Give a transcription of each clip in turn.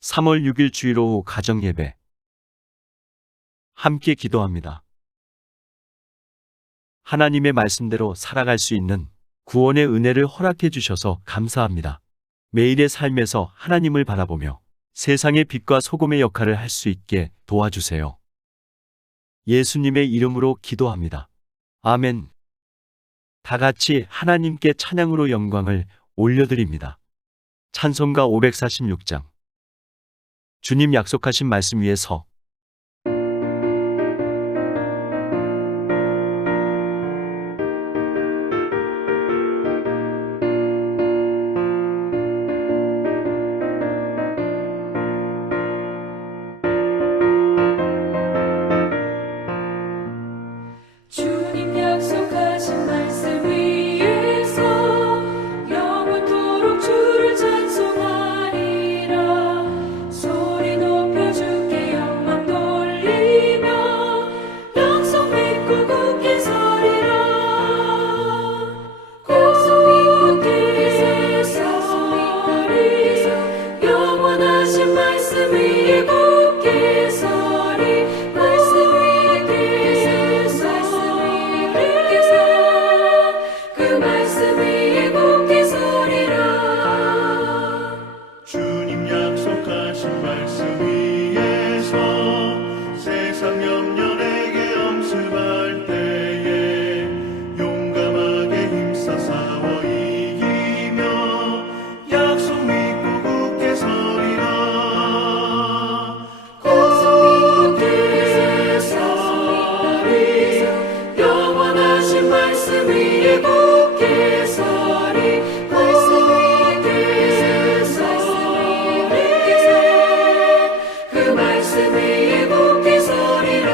3월 6일 주일 오후 가정예배. 함께 기도합니다. 하나님의 말씀대로 살아갈 수 있는 구원의 은혜를 허락해 주셔서 감사합니다. 매일의 삶에서 하나님을 바라보며 세상의 빛과 소금의 역할을 할 수 있게 도와주세요. 예수님의 이름으로 기도합니다. 아멘. 다 같이 하나님께 찬양으로 영광을 올려드립니다. 찬송가 546장. 주님 약속하신 말씀 위에 서. 주님 약속하신 말씀 위에서 영원토록 주를 찬송하리라. 소리 높여 주께 영광 돌리며 약속 믿고 굳게 서리라. 굳게 서리 영원하신 말씀 위에 굳게 서리. 그 말씀 위에 굳게 서리라. 주님 약속하신 말씀 위에서 세상 염려 내게 엄습할 때에 용감하게 힘써 싸워 이기며 약속 믿고 굳게 서리라. 굳게 서리 영원하신 말씀 위에 굳게 서리. 그 말씀 위에 굳게 서리라.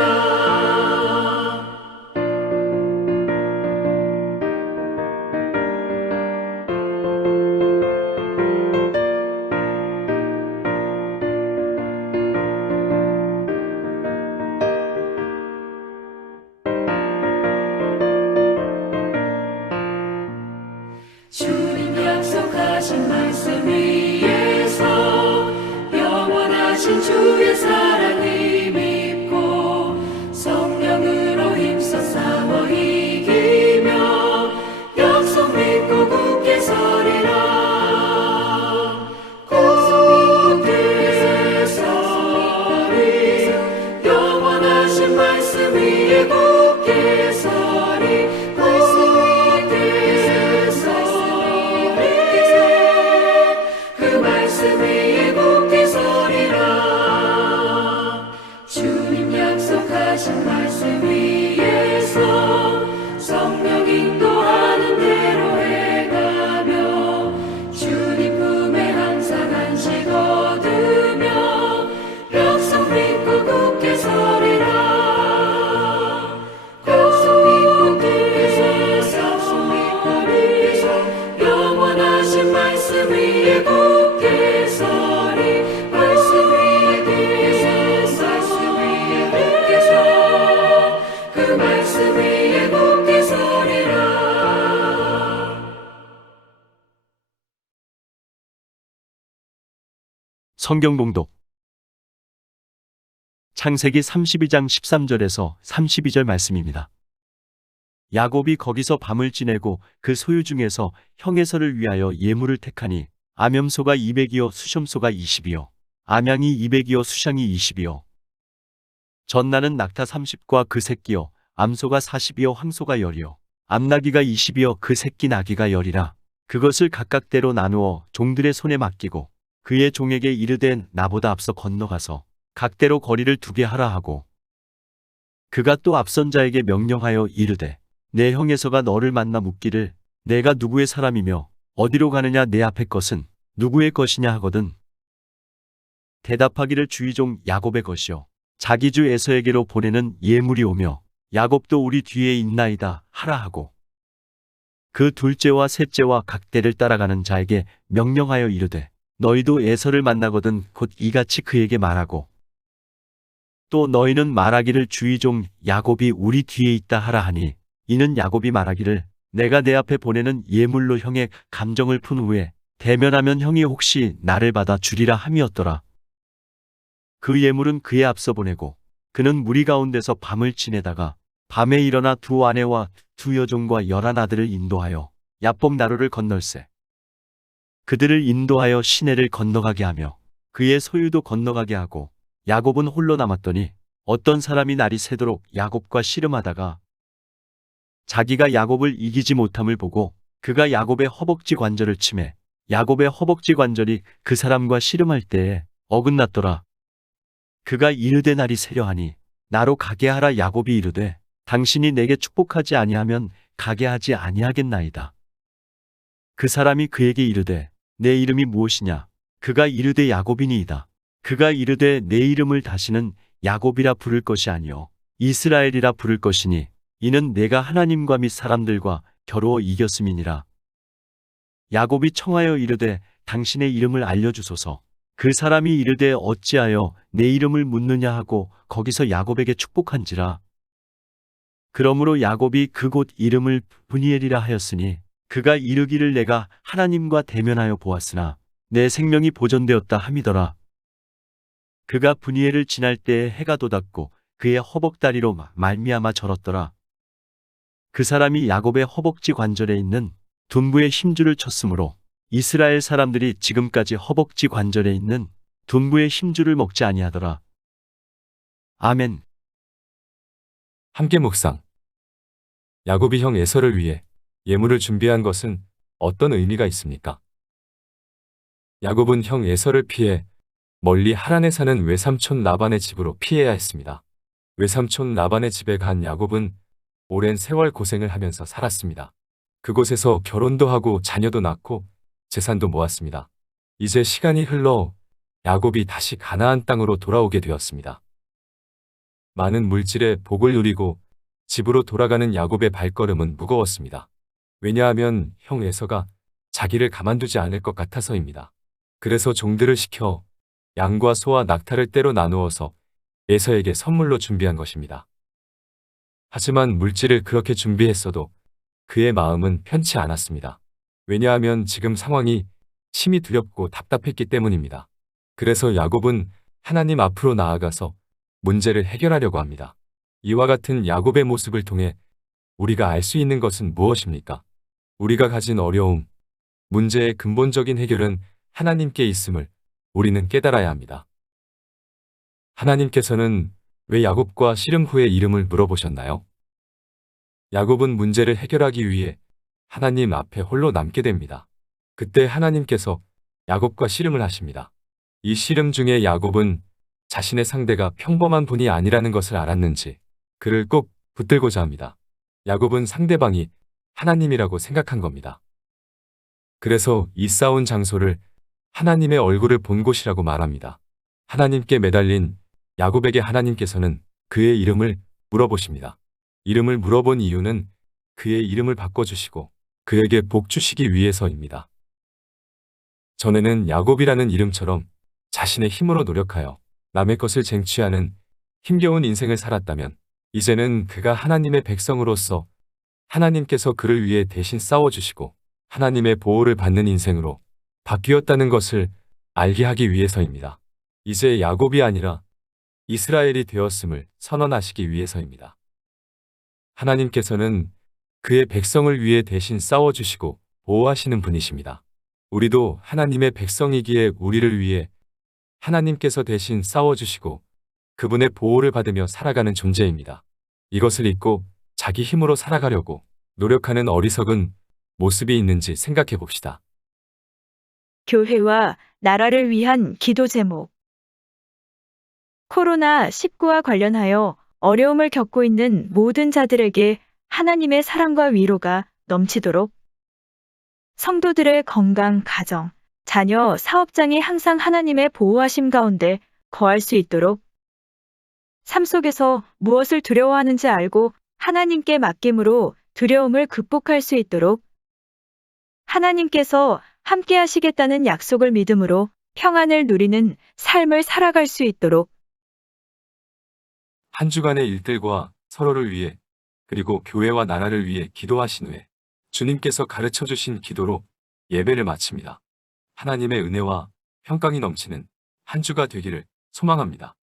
주님 약속하신 말씀 위에서 영원하신 주의 사랑을 믿고 성령으로 힘써 싸워 이기며 약속 믿고 굳게 서리라. 굳게 서리 영원하신 말씀 위에 굳게 서리. 그 말씀 위에 굳게 서리라. 주님 약속하신 말씀 위에서 성령 인도하는 대로 행하며 주님 품에 항상 안식 얻으며 약속 믿고 굳게 서리라. 약속 믿고 굳게 서리 영원하신 말씀 위에 굳게 서리. 말씀 위에 굳게 서. 그 말씀 위에 굳게 서리라. 성경 봉독. 창세기 32장 13절에서 32절 말씀입니다. 야곱이 거기서 밤을 지내고 그 소유 중에서 형에서를 위하여 예물을 택하니 암염소가 200이요 수솨소가 20이요 암양이 200이요 수샹이 20이요 전나는 낙타 30과 그 새끼요 암소가 40이요 황소가 10이요 암나귀가 20이요 그 새끼 나귀가 10이라. 그것을 각각대로 나누어 종들의 손에 맡기고 그의 종에게 이르되 나보다 앞서 건너가서 각대로 거리를 두게 하라 하고 그가 또 앞선 자에게 명령하여 이르되 내 형에서가 너를 만나 묻기를 내가 누구의 사람이며 어디로 가느냐 내 앞의 것은 누구의 것이냐 하거든. 대답하기를 주의 종 야곱의 것이요 자기 주 에서에게로 보내는 예물이 오며 야곱도 우리 뒤에 있나이다 하라 하고 그 둘째와 셋째와 각대를 따라가는 자에게 명령하여 이르되 너희도 에서를 만나거든 곧 이같이 그에게 말하고 또 너희는 말하기를 주의 종 야곱이 우리 뒤에 있다 하라 하니 이는 야곱이 말하기를 내가 내 앞에 보내는 예물로 형의 감정을 푼 후에 대면하면 형이 혹시 나를 받아 주리라 함이었더라. 그 예물은 그의 앞서 보내고 그는 무리 가운데서 밤을 지내다가 밤에 일어나 두 아내와 두 여종과 11아들을 인도하여 야복 나루를 건널세. 그들을 인도하여 시내를 건너가게 하며 그의 소유도 건너가게 하고 야곱은 홀로 남았더니 어떤 사람이 날이 새도록 야곱과 씨름하다가 자기가 야곱을 이기지 못함을 보고 그가 야곱의 허벅지 관절을 치매 야곱의 허벅지 관절이 그 사람과 씨름할 때에 어긋났더라. 그가 이르되 날이 새려하니 나로 가게 하라. 야곱이 이르되 당신이 내게 축복하지 아니하면 가게 하지 아니하겠나이다. 그 사람이 그에게 이르되 내 이름이 무엇이냐? 그가 이르되 야곱이니이다. 그가 이르되 내 이름을 다시는 야곱이라 부를 것이 아니요 이스라엘이라 부를 것이니 이는 내가 하나님과 및 사람들과 겨루어 이겼음이니라. 야곱이 청하여 이르되 당신의 이름을 알려주소서. 그 사람이 이르되 어찌하여 내 이름을 묻느냐 하고 거기서 야곱에게 축복한지라. 그러므로 야곱이 그곳 이름을 브니엘이라 하였으니 그가 이르기를 내가 하나님과 대면하여 보았으나 내 생명이 보존되었다 함이더라. 그가 브니엘을 지날 때에 해가 돋았고 그의 허벅다리로 말미암아 절었더라. 그 사람이 야곱의 허벅지 관절에 있는 둔부의 힘줄을 쳤으므로 이스라엘 사람들이 지금까지 허벅지 관절에 있는 둔부의 힘줄을 먹지 아니하더라. 아멘. 함께 묵상. 야곱이 형 에서를 위해 예물을 준비한 것은 어떤 의미가 있습니까? 야곱은 형 에서를 피해 멀리 하란에 사는 외삼촌 라반의 집으로 피해야 했습니다. 외삼촌 라반의 집에 간 야곱은 오랜 세월 고생을 하면서 살았습니다. 그곳에서 결혼도 하고 자녀도 낳고 재산도 모았습니다. 이제 시간이 흘러 야곱이 다시 가나안 땅으로 돌아오게 되었습니다. 많은 물질의 복을 누리고 집으로 돌아가는 야곱의 발걸음은 무거웠습니다. 왜냐하면 형 에서가 자기를 가만두지 않을 것 같아서입니다. 그래서 종들을 시켜 양과 소와 낙타를 때로 나누어서 에서에게 선물로 준비한 것입니다. 하지만 물질을 그렇게 준비했어도 그의 마음은 편치 않았습니다. 왜냐하면 지금 상황이 심히 두렵고 답답했기 때문입니다. 그래서 야곱은 하나님 앞으로 나아가서 문제를 해결하려고 합니다. 이와 같은 야곱의 모습을 통해 우리가 알 수 있는 것은 무엇입니까? 우리가 가진 어려움, 문제의 근본적인 해결은 하나님께 있음을 우리는 깨달아야 합니다. 하나님께서는 왜 야곱과 씨름 후에 이름을 물어보셨나요? 야곱은 문제를 해결하기 위해 하나님 앞에 홀로 남게 됩니다. 그때 하나님께서 야곱과 씨름을 하십니다. 이 씨름 중에 야곱은 자신의 상대가 평범한 분이 아니라는 것을 알았는지 그를 꼭 붙들고자 합니다. 야곱은 상대방이 하나님이라고 생각한 겁니다. 그래서 이 싸운 장소를 하나님의 얼굴을 본 곳이라고 말합니다. 하나님께 매달린 야곱에게 하나님께서는 그의 이름을 물어보십니다. 이름을 물어본 이유는 그의 이름을 바꿔주시고 그에게 복 주시기 위해서입니다. 전에는 야곱이라는 이름처럼 자신의 힘으로 노력하여 남의 것을 쟁취하는 힘겨운 인생을 살았다면 이제는 그가 하나님의 백성으로서 하나님께서 그를 위해 대신 싸워주시고 하나님의 보호를 받는 인생으로 바뀌었다는 것을 알게 하기 위해서입니다. 이제 야곱이 아니라 이스라엘이 되었음을 선언하시기 위해서입니다. 하나님께서는 그의 백성을 위해 대신 싸워주시고 보호하시는 분이십니다. 우리도 하나님의 백성이기에 우리를 위해 하나님께서 대신 싸워주시고 그분의 보호를 받으며 살아가는 존재입니다. 이것을 잊고 자기 힘으로 살아가려고 노력하는 어리석은 모습이 있는지 생각해 봅시다. 교회와 나라를 위한 기도 제목. 코로나19와 관련하여 어려움을 겪고 있는 모든 자들에게 하나님의 사랑과 위로가 넘치도록, 성도들의 건강, 가정, 자녀, 사업장이 항상 하나님의 보호하심 가운데 거할 수 있도록, 삶 속에서 무엇을 두려워하는지 알고 하나님께 맡김으로 두려움을 극복할 수 있도록, 하나님께서 함께 하시겠다는 약속을 믿음으로 평안을 누리는 삶을 살아갈 수 있도록, 한 주간의 일들과 서로를 위해 그리고 교회와 나라를 위해 기도하신 후에 주님께서 가르쳐 주신 기도로 예배를 마칩니다. 하나님의 은혜와 평강이 넘치는 한 주가 되기를 소망합니다.